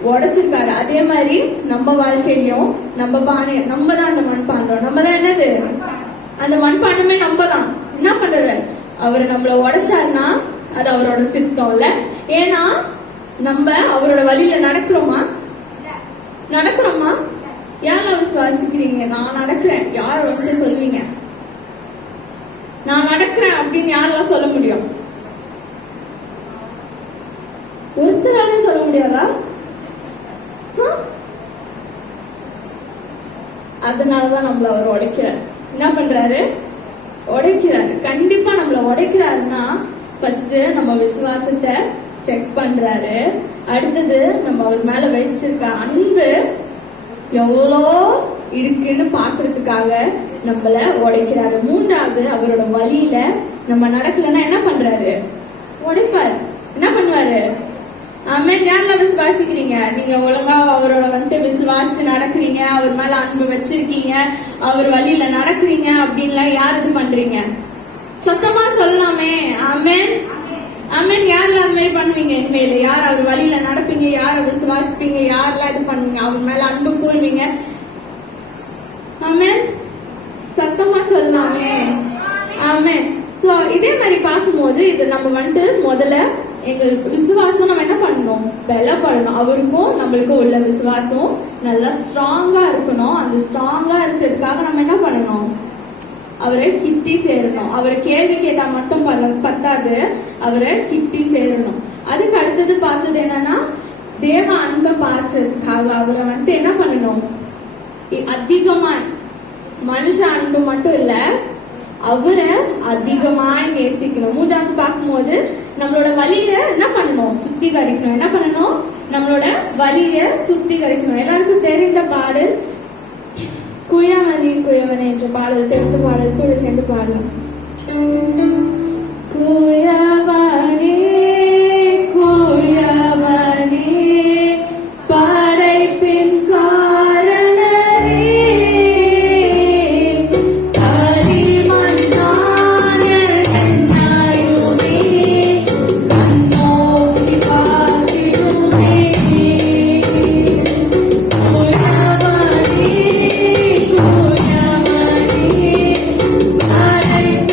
உடைச்சிருக்காரு. அதே மாதிரி நம்ம வாழ்க்கையிலயும் நம்ம பானைய நம்ம தான் அந்த மண்பாண்டம், நம்ம தான் என்னது அந்த மண்பாண்டமே நம்ம தான். என்ன பண்றாரு, அவர் நம்மள உடைச்சாருன்னா அது அவரோட சித்தம் இல்ல. ஏன்னா நம்ம அவரோட வழியில நடக்கிறோமா, யாரெல்லாம் விசுவாசிக்கிறீங்க, நான் நடக்கிறேன், யார் வந்து சொல்வீங்க நான் நடக்கிறேன் அப்படின்னு யாரெல்லாம் சொல்ல முடியும், ஒருத்தராலே சொல்ல முடியாதா. அதனாலதான் நம்மள அவர் உடைக்கிறார். என்ன பண்றாரு, உடைக்கிறாரு. கண்டிப்பா நம்மள உடைக்கிறாருன்னா ஃபர்ஸ்ட் நம்ம விசுவாசத்தை செக் பண்றாரு. அடுத்தது நம்ம அவர் மேல வச்சிருக்க அன்பு எவ்வளோ இருக்குன்னு பாக்குறதுக்காக நம்மள உடைக்கிறாரு. 3வது அவரோட வழியில நம்ம நடக்கலன்னா என்ன பண்றாரு, உடைப்பாரு. என்ன பண்ணுவாரு, ஆமென். யாரெல்லாம் விசுவாசிக்கிறீங்க, நீங்க ஒழுங்கா அவரோட வந்துட்டு விசுவாசிச்சு நடக்கிறீங்க, அவர் மேல அன்பு வச்சிருக்கீங்க, அவர் வழியில நடக்கிறீங்க அப்படின்லாம் யார் இது பண்றீங்க, சத்தமா சொல்லலாமே. ஆமென் ஆமென். யாரெல்லாம் அது மாதிரி பண்ணுவீங்க, இனிமேல யார் அவர் வழியில நடப்பீங்க, யார விசுவாசிப்பீங்க, யாரெல்லாம் இது பண்ணுவீங்க, அவர் மேல அன்பு கூறுவீங்க. ஆமென், சத்தமா சொல்லலாமே. ஆமென். சோ இதே மாதிரி பார்க்கும்போது இது நம்ம வந்துட்டு முதல்ல எங்களுக்கு விசுவாசம் நம்ம என்ன பண்ணணும், பலப்படணும். அவருக்கும் நம்மளுக்கும் உள்ள விசுவாசம் நல்லா ஸ்ட்ராங்கா இருக்கணும். அந்த ஸ்ட்ராங்கா இருக்கிறதுக்காக நம்ம என்ன பண்ணணும், அவரை கிட்டி சேரணும். அவரை கேள்வி கேட்டா மட்டும் பத்தாது, அவரை கிட்டி சேரணும். அதுக்கு அடுத்தது பார்த்தது என்னன்னா தேவ அன்பை பார்க்கறதுக்காக அவரை வந்துட்டு என்ன பண்ணணும், அதிகமா மனுஷ அன்பு மட்டும் இல்ல, அவரை அதிகமாய் நேசிக்கணும். 3வது பார்க்கும்போது நம்மளோட வழிய என்ன பண்ணணும், சுத்திகரிக்கணும். என்ன பண்ணணும், நம்மளோட வழிய சுத்திகரிக்கணும். எல்லாருக்கும் தெரிந்த பாடல் குயவனே குயவனே என்ற பாடல், தெரிந்த பாடல் கூட சேர்ந்து பாடலாம். குயவனே குயவனே படைப்பின் Bye.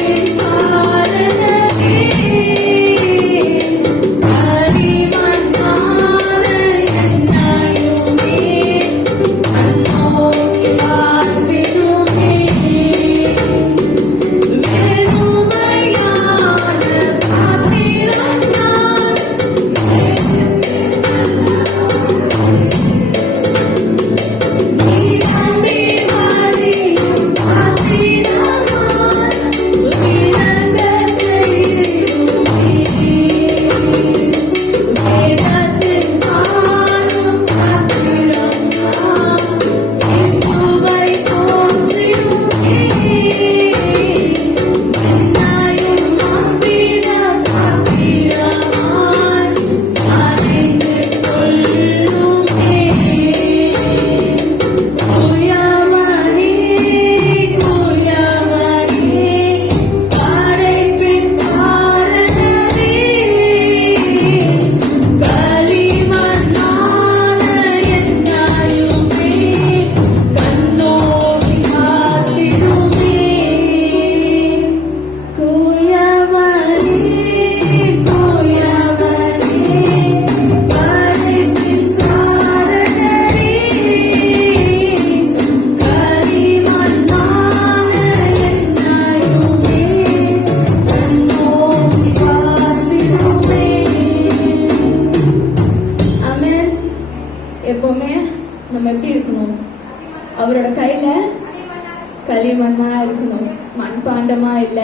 அவரோட கையில களிமண்ணா களிமண்ணா இருக்கணும், மண்பாண்டமா இல்ல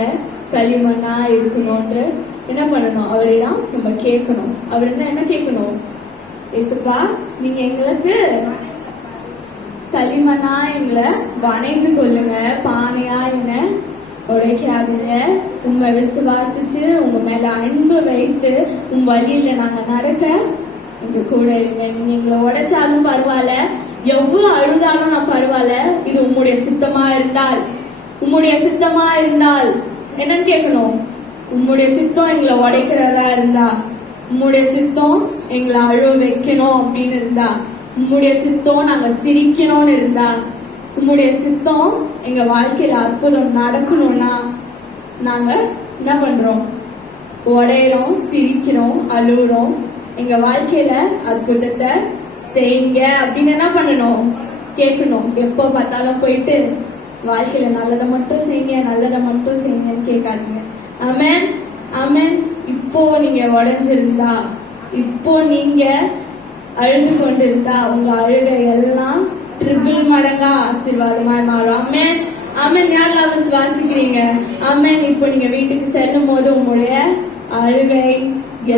களிமண்ணா இருக்கணும்ன்ற என்ன பண்ணணும், அவரிடம் நம்ம கேட்கணும். அவர் என்ன கேட்கணும், ஏசப்பா நீங்க எங்களுக்கு களிமண்ணா எங்களை வணைந்து கொள்ளுங்க, பானையா என்ன உடைக்காதீங்க. உண்மை விசுவாசிச்சு உங்க மேல அன்பு வைத்து உங்க வழியில நாங்க நடக்க எங்க கூட இருங்க. நீங்க எங்களை உடைச்சாலும் பரவாயில்ல, எவ்வளவு அழுதாலும் நான் பரவாயில்ல, இது உம்முடைய சித்தமா இருந்தால், உம்முடைய சித்தமா இருந்தால் என்னன்னு கேட்கணும், உம்முடைய சித்தம் எங்களை உடைக்கிறதா இருந்தா, உம்முடைய சித்தம் எங்களை அழுவ வைக்கணும் அப்படின்னு இருந்தா, உம்முடைய சித்தம் நாங்க சிரிக்கணும்னு இருந்தா, உம்முடைய சித்தம் எங்க வாழ்க்கையில அற்புதம் நடக்கணும்னா நாங்க என்ன பண்றோம், உடையிறோம், சிரிக்கிறோம், அழுகுறோம். எங்க வாழ்க்கையில அற்புதத்தை செய்யுங்க அப்படின்னு என்ன பண்ணணும், கேட்கணும். எப்போ பார்த்தாலும் போயிட்டு வாழ்க்கையில நல்லதை மட்டும் செய்யுங்க, நல்லதை மட்டும் செய்யுங்கன்னு கேட்காதீங்க. ஆமென், ஆமென். இப்போ நீங்க உடைஞ்சிருந்தா, இப்போ நீங்க அழுது கொண்டிருந்தா, உங்க அழுகை எல்லாம் ட்ரிபிள் மடங்கா ஆசீர்வாதமா மாறும். ஆமென், ஆமென். யாரெல்லாம் விசுவாசிக்கிறீங்க? ஆமென். இப்போ நீங்க வீட்டுக்கு செல்லும் போது உங்களுடைய அழுகை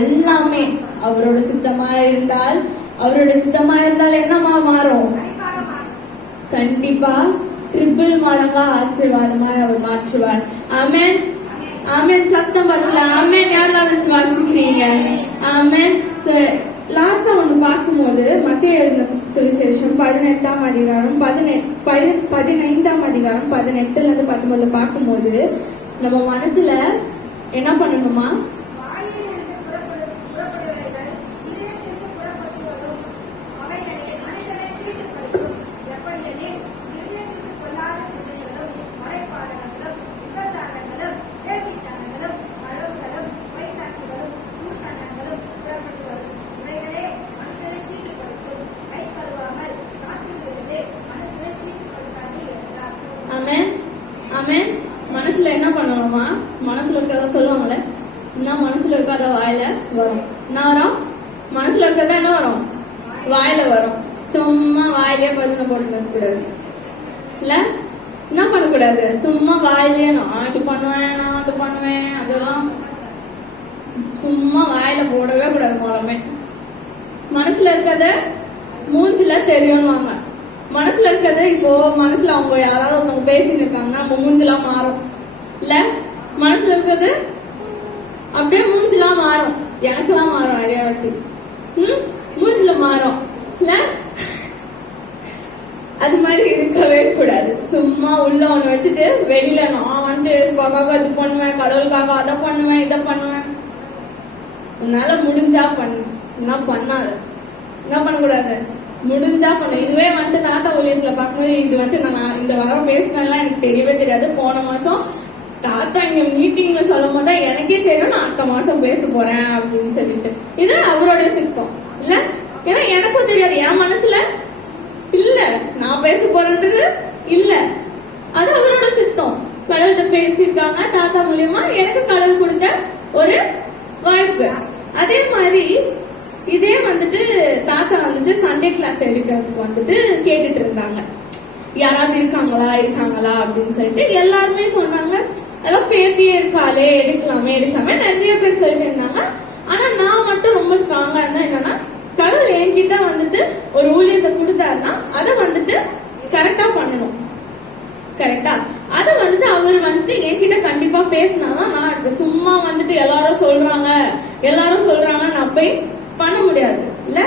எல்லாமே அவரோட சித்தமா இருந்தால், அவரோட சித்தமா இருந்தால் என்னமா மாறும், கண்டிப்பா ட்ரிபிள் மடங்கா ஆசீர்வாதமா அவர் மாற்றுவார். ஆமென், ஆமென். சத்தம் வரல. ஆமென். யாரெல்லாம் விசுவாசிக்கிறீங்க? ஆமென். லாஸ்டா ஒண்ணு பார்க்கும்போது மத்திய சுவிசேஷம் 18ஆம் அதிகாரம் 15ஆம் அதிகாரம் 18ல இருந்து 19 பார்க்கும்போது நம்ம மனசுல என்ன பண்ணணுமா, வாயிலிருந்து புறப்படுவவைகள் இதயத்திற்கு புறப்பட்டு வரும், அவைகளை மனுஷனை தீட்டுப்படுத்தும். எப்படியெனில் இதயத்திற்கு பொல்லாத சிந்தனைகளும் மலைப்பாடல்களும் விபசாரங்களும் வேசித்தனங்களும் களவுகளும் பொய்ச்சாட்சிகளும் தூஷணங்களும் புறப்பட்டு வரும். இவைகளே மனுஷனை தீட்டுப்படுத்தும். கை கழுவாமல் சாப்பிட்டிருந்து மனுஷனை தீட்டுப்படுத்தாது என்றார். ஆமென், ஆமென். மனசுல என்ன பண்ணணுமா, மனசுல இருக்கிறத சொல்லுவாங்கல்ல, என்ன மனசுல இருக்காத வாயில வரும். என்ன வரும், மனசுல இருக்கிறதா என்ன வரும், வாயில வரும். சும்மா வாயிலே பஜனை போட்டு கூடாது இல்ல, என்ன பண்ணக்கூடாது, சும்மா வாயிலே நான் இது பண்ணுவேன், நான் அது பண்ணுவேன், அதெல்லாம் சும்மா வாயில போடவே கூடாது. மூலமே மனசுல இருக்கிறத மூஞ்சில தெரியும்வாங்க. மனசுல இருக்கிறது இப்போ மனசுல அவங்க யாராவது ஒருத்தவங்க பேசிட்டு இருக்காங்கன்னா நம்ம மூஞ்சிலாம் மாறும் இல்ல, மனசுல இருக்கிறது அப்படியே மூஞ்சிலாம் மாறும். எனக்குலாம் மாறும் அடையாளத்தி மூஞ்சில மாறும் இல்ல, அது மாதிரி இருக்கவே கூடாது. சும்மா உள்ள ஒண்ணு வச்சுட்டு வெளியில நான் வந்து இது பண்ணுவேன், கடவுளுக்காக அதை பண்ணுவேன், இதை பண்ணுவேன். உன்னால முடிஞ்சா பண்ணு, என்ன பண்ணாது, என்ன பண்ணக்கூடாது, முடிஞ்சா பண்ணு. இதுவே வந்து தாத்தா ஊழியத்துல பார்க்கும்போது இது வந்து நான் இந்த வாரம் பேசினெல்லாம் எனக்கு தெரியவே தெரியாது. போன மாசம் தாத்தா இங்க மீட்டிங்ல சொல்லும் போது எனக்கே தெரியும் நான் அடுத்த மாசம் பேச போறேன் அப்படின்னு சொல்லிட்டு. இது அவரோட சித்தம் இல்ல, ஏன்னா எனக்கும் தெரியாது, என் மனசுல இல்ல நான் பேச போறேன்றது இல்ல, அது அவரோட சித்தம். கடவுள்கிட்ட பேசியிருக்காங்க தாத்தா மூலியமா, எனக்கு கடவுள் கொடுத்த ஒரு வாய்ப்பு. அதே மாதிரி இதே வந்துட்டு தாத்தா வந்துட்டு சண்டே கிளாஸ் எடுக்கிறதுக்கு வந்துட்டு கேட்டுட்டு இருந்தாங்க, யாராவது இருக்காங்களா அப்படின்னு சொல்லிட்டு. எல்லாருமே சொன்னாங்க அதெல்லாம் பேத்தியே இருக்காளே, எடுக்கலாமே நிறைய பேர் சொல்லிட்டு இருந்தாங்க. ஆனா நான் மட்டும் ரொம்ப ஸ்ட்ராங்கா இருந்தேன். என்னன்னா கடவுள் என்கிட்ட வந்துட்டு ஒரு ஊழியத்தை கொடுத்தாருன்னா அதை வந்துட்டு கரெக்டா பண்ணணும், கரெக்டா அதை வந்துட்டு அவர் வந்துட்டு என்கிட்ட கண்டிப்பா பேசினாதான் நான் இருப்பேன். சும்மா வந்துட்டு எல்லாரும் சொல்றாங்க நான் போய் பண்ண முடியாது இல்ல,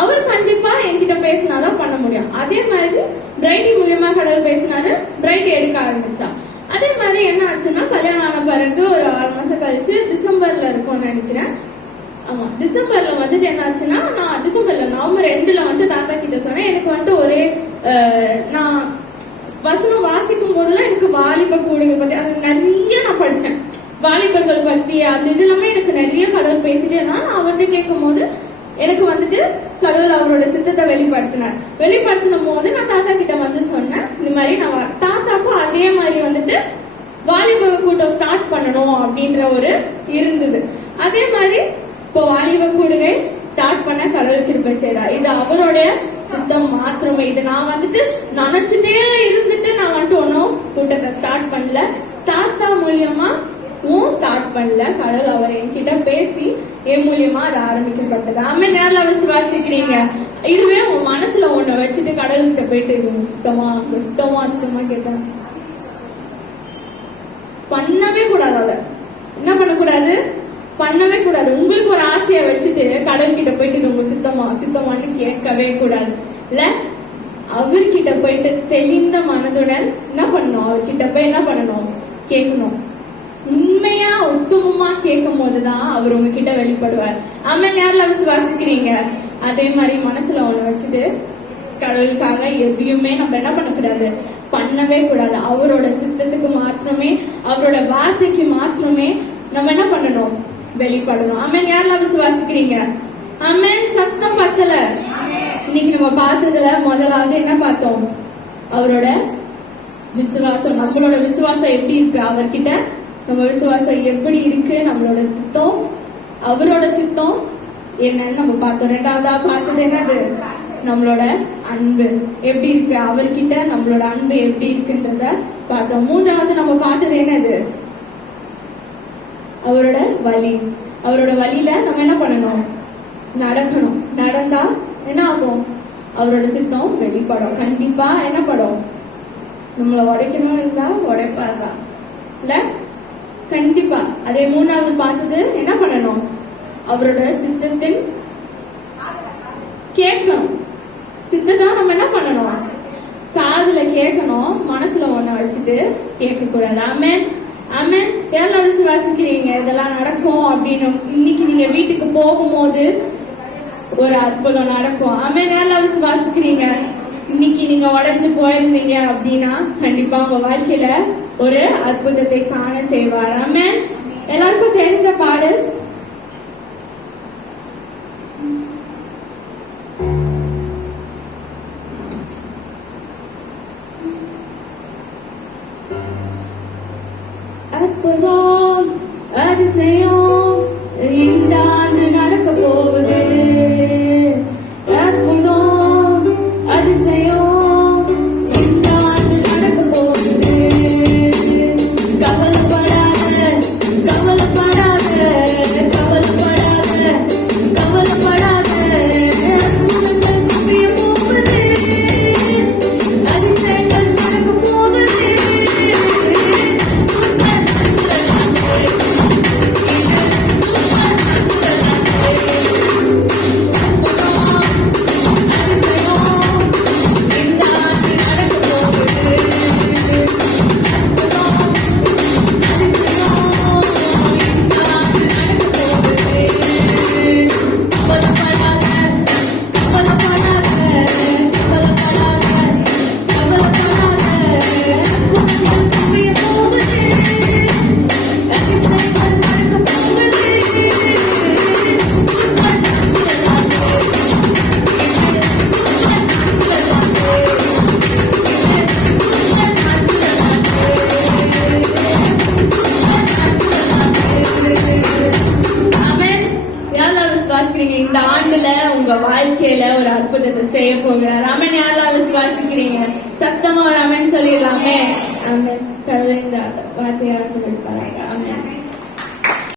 அவர் கண்டிப்பா என்கிட்ட பேசினாதான் பண்ண முடியும். அதே மாதிரி பிரைட்டி மூலியமா கடவுள் பேசினாரு, பிரைட்டி எடுக்க ஆரம்பிச்சா. அதே மாதிரி என்ன ஆச்சுன்னா கல்யாணம் ஆன பிறகு ஒரு 6 மாசம் கழிச்சு டிசம்பர்ல இருக்கும்னு நினைக்கிறேன். ஆமா, டிசம்பர்ல வந்துட்டு என்ன ஆச்சுன்னா, நான் டிசம்பர்ல நவம்பர் 2ல வந்து தாத்தா கிட்ட சொன்னேன், எனக்கு வந்துட்டு ஒரே நான் வசனம் வாசிக்கும் போதெல்லாம் எனக்கு வாலிப கூடுங்க பத்தி அது நிறைய நான் படிச்சேன். வாலிபர்கள் பத்தி அது இது எல்லாமே எனக்கு நிறைய கடவுள் பேசிட்டே இருந்தா. நான் அவர்கிட்ட கேட்கும் போது எனக்கு வந்துட்டு கடவுள் அவரோட சித்தத்தை வெளிப்படுத்தின போது நான் தாத்தா கிட்ட வந்து சொன்னேன், இந்த மாதிரி நான் தாத்தாக்கும் அதே மாதிரி வந்துட்டு வாலிப கூட்டம் ஸ்டார்ட் பண்ணணும் அப்படின்ற ஒரு இருந்தது. அதே மாதிரி இப்போ வாலிப கூடுகை ஸ்டார்ட் பண்ண கடவுள் கிருபை செய்தார். இது அவருடைய சித்தம் மாத்திரமே. இது நான் வந்துட்டு நினைச்சிட்டே இருந்துட்டு நான் வந்துட்டு ஒன்னும் கூட்டத்தை ஸ்டார்ட் பண்ணல. தாத்தா மூலியமா ஸ்டார்ட் பண்ணல. கடவுள் அவர் என்கிட்ட பேசி என் மூலியமா அது ஆரம்பிக்கப்பட்டது. ஆமென். நேர்ல விசுவாசிக்கிறீங்க. இதுவே உங்க மனசுல ஒண்ணு வச்சுட்டு கடவுள்கிட்ட போயிட்டு இது சுத்தமா சுத்தமா சுத்தமா கேட்கணும். பண்ணவே கூடாது. அதை என்ன பண்ணக்கூடாது? பண்ணவே கூடாது. உங்களுக்கு ஒரு ஆசையை வச்சுட்டு கடவுள் கிட்ட போயிட்டு இது உங்க சுத்தமா சுத்தமான்னு கேட்கவே கூடாது. இல்ல, அவர்கிட்ட போயிட்டு தெளிந்த மனதுடன் என்ன பண்ணணும்? அவர்கிட்ட போய் என்ன பண்ணணும்? கேட்கணும். உண்மையா உத்தமமா கேட்கும் போதுதான் அவர் உங்ககிட்ட வெளிப்படுவார். ஆமென். யாருல விசுவாசிக்கிறீங்க? அதே மாதிரி மனசுல ஒண்ணு வச்சுட்டு கடவுளுக்காக எதையுமே நம்ம என்ன பண்ணக்கூடாது? பண்ணவே கூடாது. அவரோட சித்தத்துக்கு மாத்திரமே, அவரோட வார்த்தைக்கு மாத்திரமே நம்ம என்ன பண்ணணும்? வெளிப்படணும். ஆமென். யாருல விசுவாசிக்கிறீங்க? ஆமென். சத்தம் பத்தல. இன்னைக்கு நம்ம பார்த்ததுல முதலாவது என்ன பார்த்தோம்? அவரோட விசுவாசம். நம்மளோட விசுவாசம் எப்படி இருக்கு அவர்கிட்ட? நம்ம விசுவாசம் எப்படி இருக்கு? நம்மளோட சித்தம், அவரோட சித்தம் என்னன்னு நம்ம பார்த்தோம். ரெண்டாவதா பார்த்தது என்னது? நம்மளோட அன்பு எப்படி இருக்கு அவர்கிட்ட, நம்மளோட அன்பு எப்படி இருக்குன்றத பார்த்தோம். மூன்றாவது நம்ம பார்த்தது என்னது? அவரோட வழி. அவரோட வழியில நம்ம என்ன பண்ணணும்? நடக்கணும். நடந்தா என்ன ஆகும்? அவரோட சித்தம் வெளிப்படும். கண்டிப்பா என்ன படும்? நம்மள உடைக்கணும் இருந்தா உடைப்பாருதான் இல்ல, கண்டிப்பா. அதே மூணாவது பார்த்தது என்ன பண்ணணும்? அவரோட சித்தத்தில் கேட்கணும். சித்தத்தை நம்ம என்ன பண்ணணும்? காதுல கேட்கணும். மனசுல ஒண்ணு வச்சுட்டு கேட்க கூடாது. ஆமென். ஆமென். எல்லாம் விசுவாசிக்கிறீங்க இதெல்லாம் நடக்கும் அப்படின்னு? இன்னைக்கு நீங்க வீட்டுக்கு போகும்போது ஒரு அற்புதம் நடக்கும். ஆமென். எல்லாம் விசுவாசிக்கிறீங்க? இன்னைக்கு நீங்க உடைஞ்சு போயிருந்தீங்க அப்படின்னா கண்டிப்பா உங்க வாழ்க்கையில ஒரு அற்புதத்தை காண செய்வார். ஆமென். எல்லாருக்கும் தெரிந்த பாடல். அற்புதம் அதிசயம் இந்த ஆண்டு நடக்க போகுது. அற்புதம் அதிசயம் இந்த ஆண்டு நடக்க போகுது. கவலைப்படாத கவலைப்படாத கவலைப்படாத கவலைப்படாத. அற்புதங்கள் குவிய போகுது. அதிசயங்கள் நடக்க போகுது. இந்த ஆண்டுல உங்க வாழ்க்கையில ஒரு அற்புதத்தை செய்ய போகிறார். ஆமென். யாரெல்லாம் விசுவாசிக்கிறீங்க? சத்தமா ஒரு ஆமென் சொல்லிடலாமே. ஆமென். கடவுளை இந்த வார்த்தையை ஆசீர்வதிப்பாராக. ஆமென்.